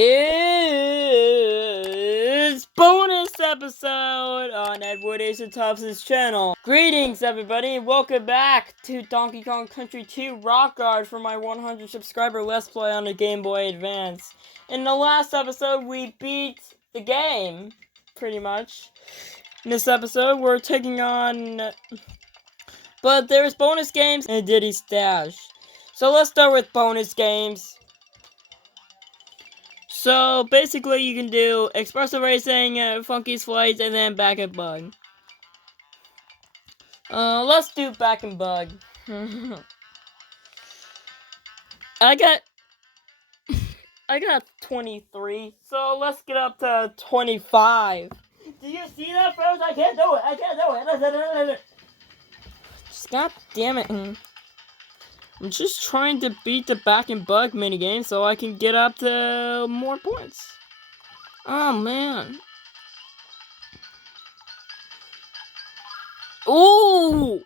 is bonus episode on Edward Ace channel. Greetings, everybody, and welcome back to Donkey Kong Country 2 Rockard for my 100 subscriber Let's Play on the Game Boy Advance. In the last episode, we beat the game, pretty much. In this episode, we're taking on... But there's bonus games and Diddy's Dash. So let's start with bonus games. So, basically, you can do Espresso Racing, Funky's Flights, and then Back and Bug. Let's do Back and Bug. I got 23, so let's get up to 25. Do you see that, folks? I can't do it. Just god damn it. I'm just trying to beat the Back and Bug minigame so I can get up to more points. Oh, man. Ooh!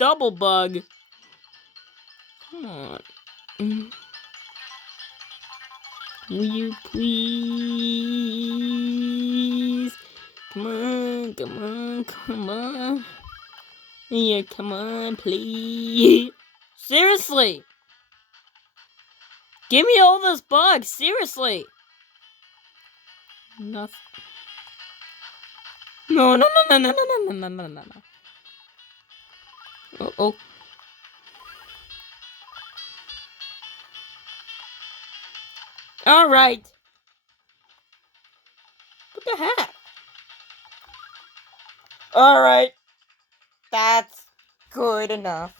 Double bug. Come on. Will you please? Come on. Yeah, come on, please. Seriously. Give me all those bugs. Seriously. Nothing. No. Oh. Alright. What the heck? Alright. That's good enough.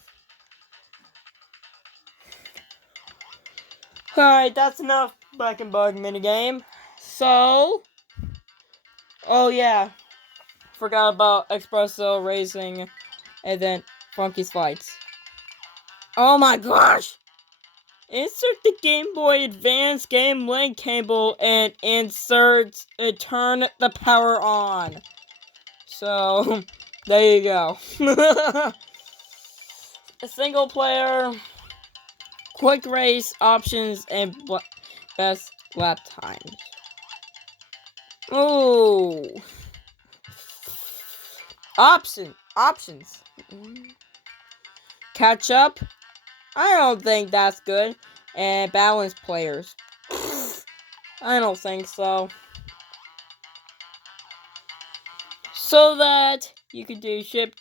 Alright, that's enough Back and Bug minigame. So... Oh yeah. Forgot about Espresso Racing and then Funky's Flights. Oh my gosh! Insert the Game Boy Advance Game Link cable and turn the power on. So, there you go. A single player, quick race options, and best lap times. Oh. Options. Catch up. I don't think that's good. And balance players. I don't think so. So that you could do ship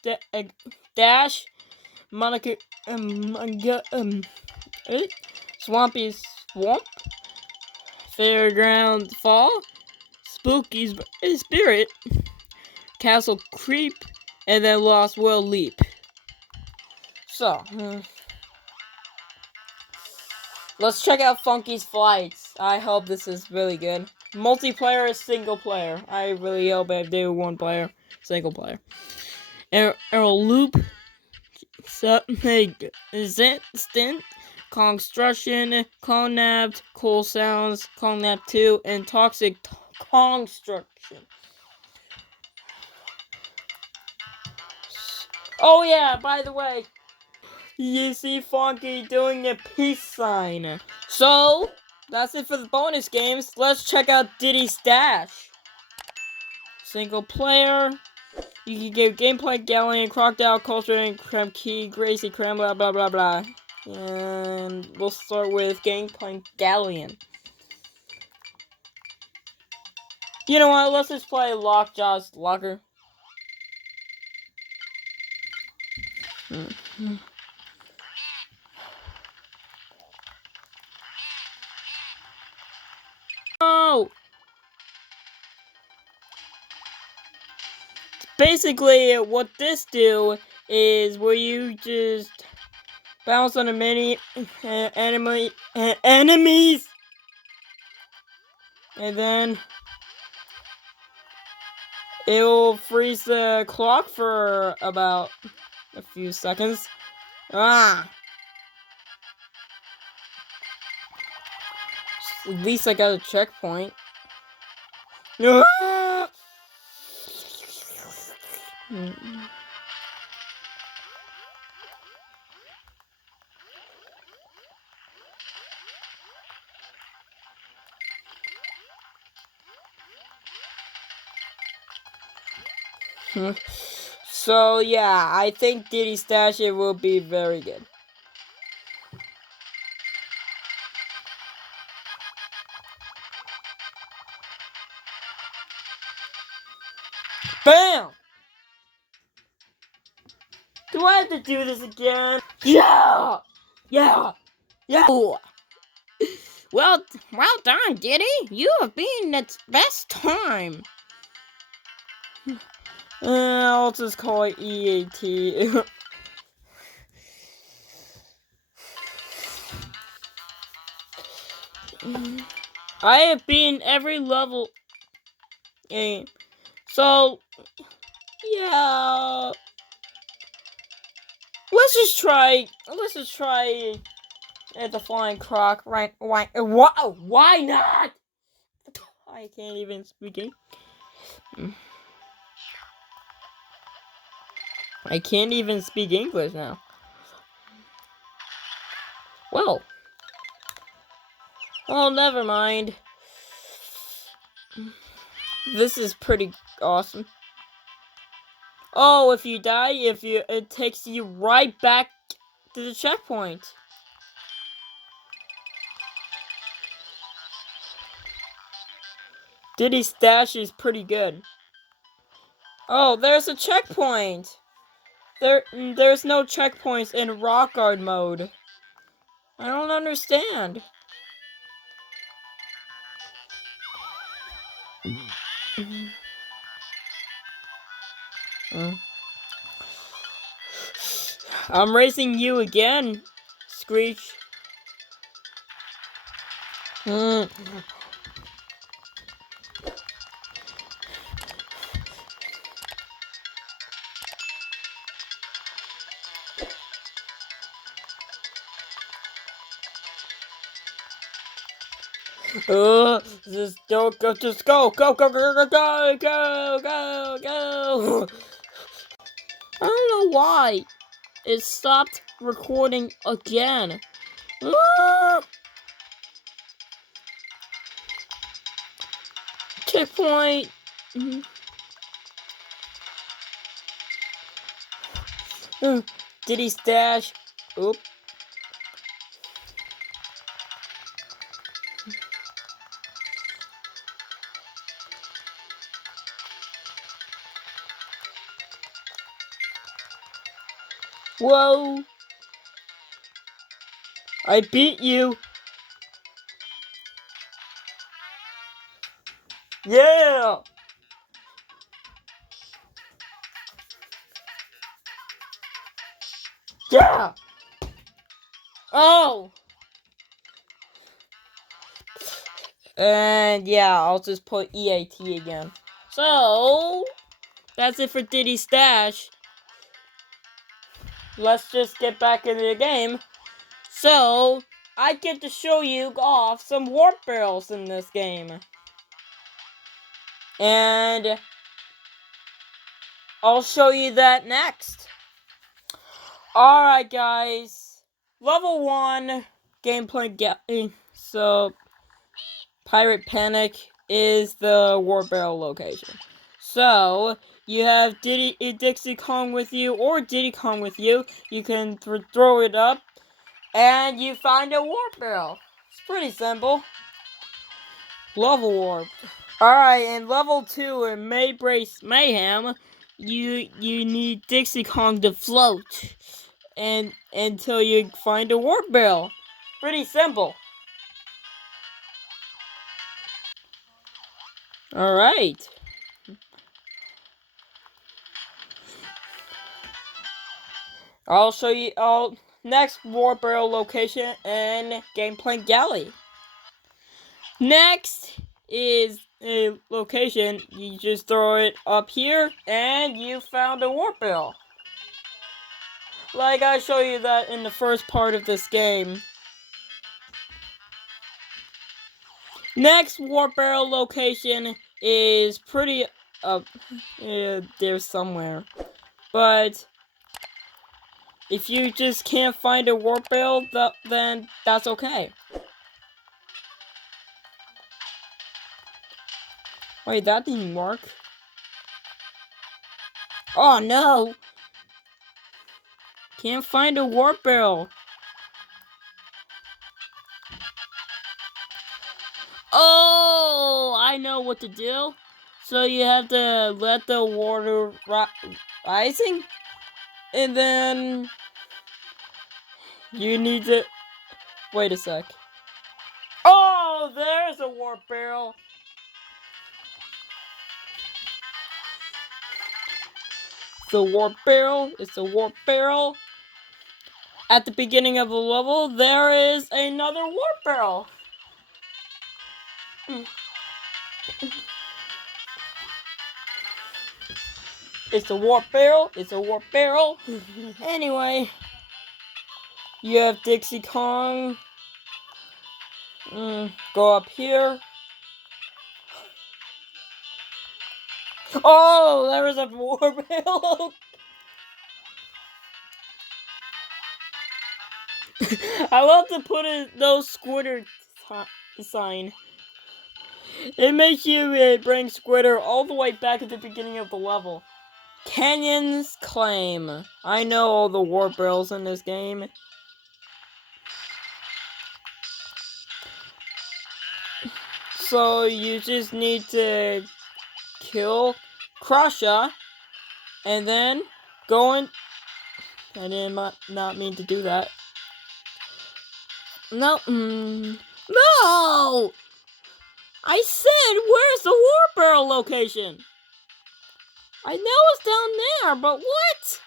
dash, Monica, Swampy Swamp, Fairground Fall, Spooky Spirit, Castle Creep, and then Lost World Leap. So, let's check out Funky's Flights. I hope this is really good. Multiplayer is single player. I really hope I do one player, single player. Arrow Loop, Stint, Construction, Connapt, Cool Sounds, Connapt 2, and Toxic Construction. Oh yeah, by the way, you see Funky doing a peace sign. So, that's it for the bonus games. Let's check out Diddy's Dash. Single player. You can get Gameplay Galleon, Crocodile, Culture, and Creme Key, Gracie, Creme, blah blah blah blah. And we'll start with Gameplay Galleon. You know what? Let's just play Lockjaw's Locker. Oh! Basically, what this do is where you just bounce on a mini enemies, and then it will freeze the clock for about a few seconds. At least I got a checkpoint. So yeah, I think Diddy Stash it will be very good. Bam! Do I have to do this again? Yeah! Yeah! Yeah! Well done, Diddy. You have been its best time. I'll just call it EAT. I have been every level game. So, yeah. Let's just try at the flying croc, right? Why not? I can't even speak English. I can't even speak English now. Well, never mind. This is pretty awesome. Oh, if you die, it takes you right back to the checkpoint. Diddy Stash is pretty good. Oh, there's a checkpoint. There's no checkpoints in Rockard mode. I don't understand. I'm racing you again, Screech. Just go, just go. I don't know why it stopped recording again. Checkpoint. Diddy Stash. Oop. Whoa. I beat you. Yeah. Yeah. Oh. And yeah, I'll just put EAT again. So, that's it for Diddy Stash. Let's just get back into the game. So, I get to show you off some warp barrels in this game. And I'll show you that next. Alright guys, level 1 gameplay so Pirate Panic is the warp barrel location. So, you have Dixie Kong with you, or Diddy Kong with you. You can throw it up, and you find a warp barrel. It's pretty simple. Level warp. Alright, in level 2 in Maybrace Mayhem, you need Dixie Kong to float and until you find a warp barrel. Pretty simple. Alright. I'll show you next warp barrel location in Gameplay Galley. Next is a location, you just throw it up here and you found a warp barrel. Like I show you that in the first part of this game. Next warp barrel location is pretty there's somewhere. But if you just can't find a warp barrel, then that's okay. Wait, that didn't work. Oh no! Can't find a warp barrel. Oh, I know what to do. So you have to let the water rising, and then you need to wait a sec. Oh, there's a warp barrel. The warp barrel. It's a warp barrel. At the beginning of the level, there is another warp barrel. It's a warp barrel. It's a warp barrel. Anyway, you have Dixie Kong. Go up here. Oh, there is a warp barrel. I love to put those Squidder sign. It makes you bring Squidder all the way back at the beginning of the level. Canyon's Claim. I know all the warp barrels in this game. So you just need to kill Crusher and then go in. I did not mean to do that. No. No! I said, where's the warp barrel location? I know it's down there, but what?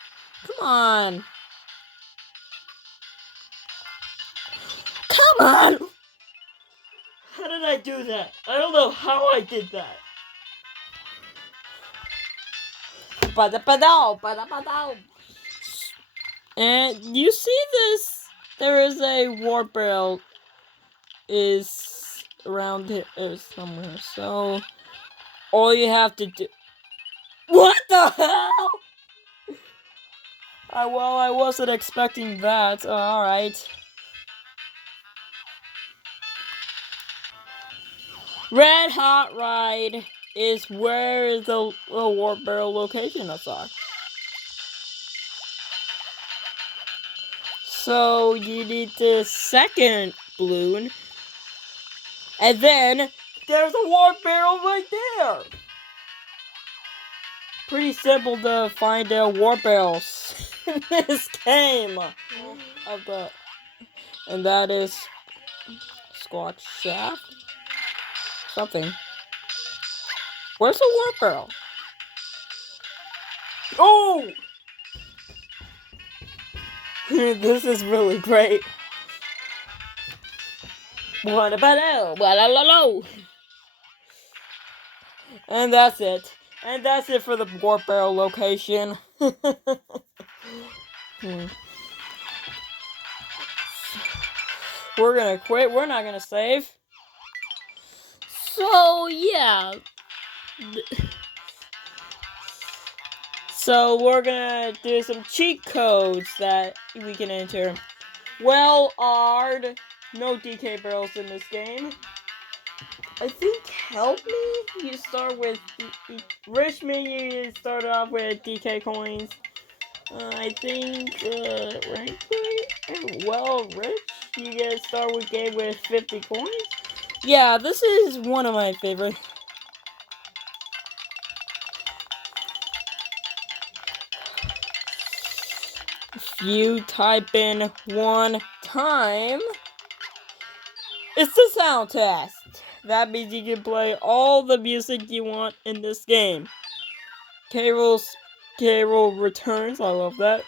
Come on. Come on! How did I do that? I don't know how I did that. And you see this? There is a warp barrel is around here somewhere. So all you have to do. What the hell? Well, I wasn't expecting that. Alright. Red Hot Ride is where the warp barrel location is at. So you need the second balloon. And then there's a warp barrel right there. Pretty simple to find warp barrels in this game. And that is Squawk Shaft. Something. Where's the warp barrel? Oh! This is really great. What about And that's it. And that's it for the warp barrel location. We're gonna quit. We're not gonna save. So, yeah. So, we're gonna do some cheat codes that we can enter. Well, Ard, no DK barrels in this game. I think help me. You start with Richmond. You start off with DK coins. I think well, Rich, you get start with game with 50 coins. Yeah, this is one of my favorites. If you type in one time, it's the sound test. That means you can play all the music you want in this game. Carol returns. I love that.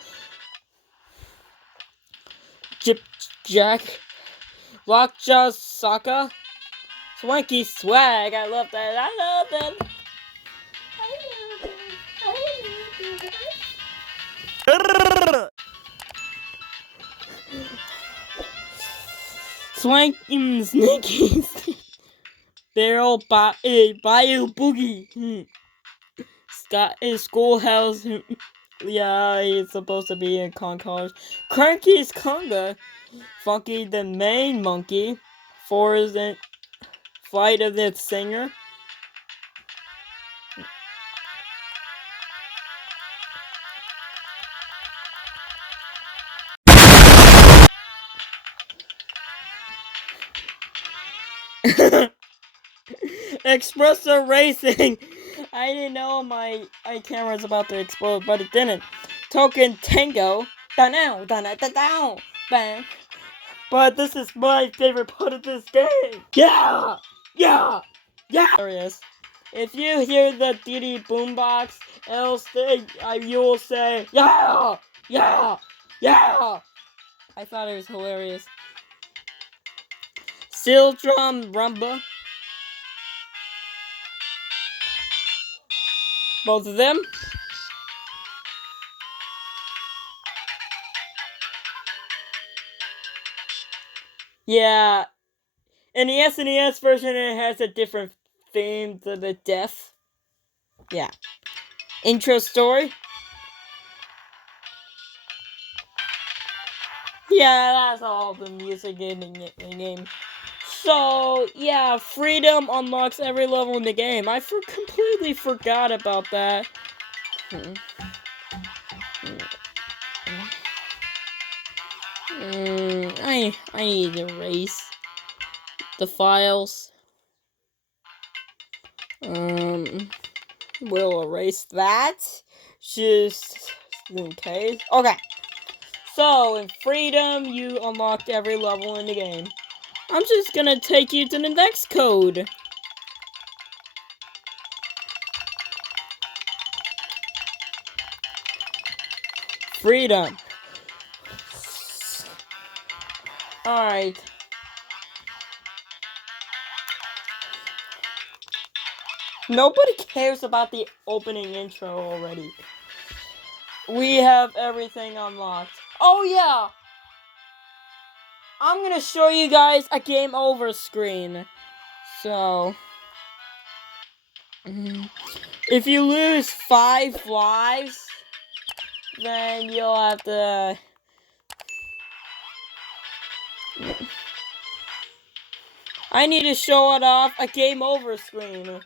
Jip Jack. Lockjaw Saka. Swanky Swag. I love that. I love that. Swanky Sneaky. Barrel Bayou Boogie. Scott is Schoolhouse. Yeah, he's supposed to be in Concourse. Cranky's Conga. Funky the Main Monkey. Forest and Flight of the Singer. Espresso Racing. I didn't know my camera was about to explode, but it didn't. Token Tango. Down, down, bang. But this is my favorite part of this game. Yeah, yeah, yeah. There it is. If you hear the Diddy boombox, you will say, yeah, yeah, yeah. I thought it was hilarious. Steel drum rumba. Both of them. Yeah. In the SNES version, it has a different theme to the death. Yeah. Intro story. Yeah, that's all the music in the game. So, yeah, freedom unlocks every level in the game. I completely forgot about that. I need to erase the files. We'll erase that. Just in case. Okay. So, in freedom, you unlocked every level in the game. I'm just gonna take you to the next code. Freedom. Alright. Nobody cares about the opening intro already. We have everything unlocked. Oh yeah! I'm gonna show you guys a game over screen. So, if you lose 5 lives, then you'll have to... I need to show it off a game over screen.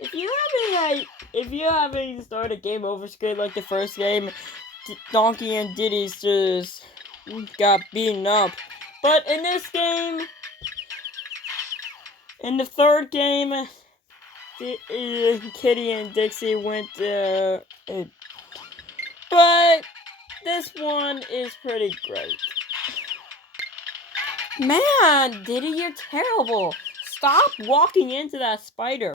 If you haven't started a game over screen like the first game, Donkey and Diddy's just got beaten up. But in this game, in the third game, Kitty and Dixie went. But this one is pretty great. Man, Diddy, you're terrible. Stop walking into that spider.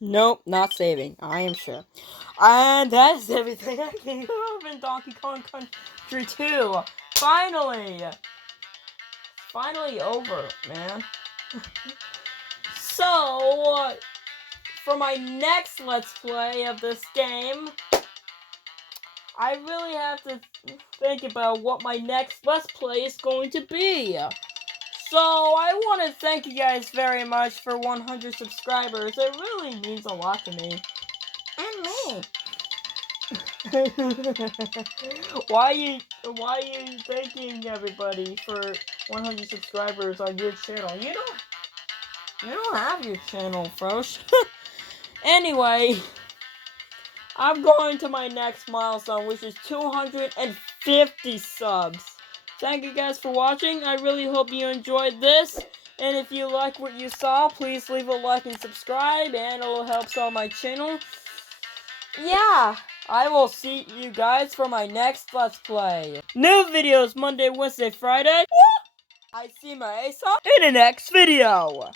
Nope, not saving. I am sure. And that's everything I can do in Donkey Kong Country 2. Finally! Finally over, man. So, for my next Let's Play of this game, I really have to think about what my next Let's Play is going to be. So, I want to thank you guys very much for 100 subscribers. It really means a lot to me. And me. Why are you thanking everybody for 100 subscribers on your channel? You don't have your channel, Frosh. Anyway, I'm going to my next milestone, which is 250 subs. Thank you guys for watching. I really hope you enjoyed this. And if you like what you saw, please leave a like and subscribe, and it'll help out my channel. Yeah, I will see you guys for my next Let's Play. New videos Monday, Wednesday, Friday. I see my ace up in the next video.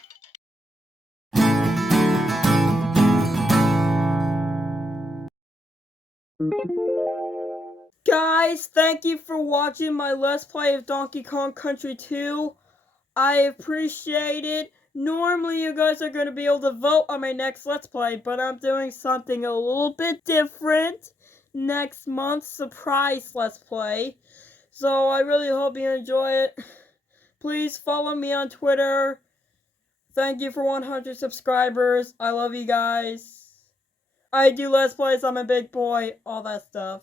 Guys, thank you for watching my Let's Play of Donkey Kong Country 2. I appreciate it. Normally you guys are going to be able to vote on my next Let's Play, but I'm doing something a little bit different next month's surprise Let's Play. So I really hope you enjoy it. Please follow me on Twitter. Thank you for 100 subscribers. I love you guys. I do Let's Plays. I'm a big boy. All that stuff.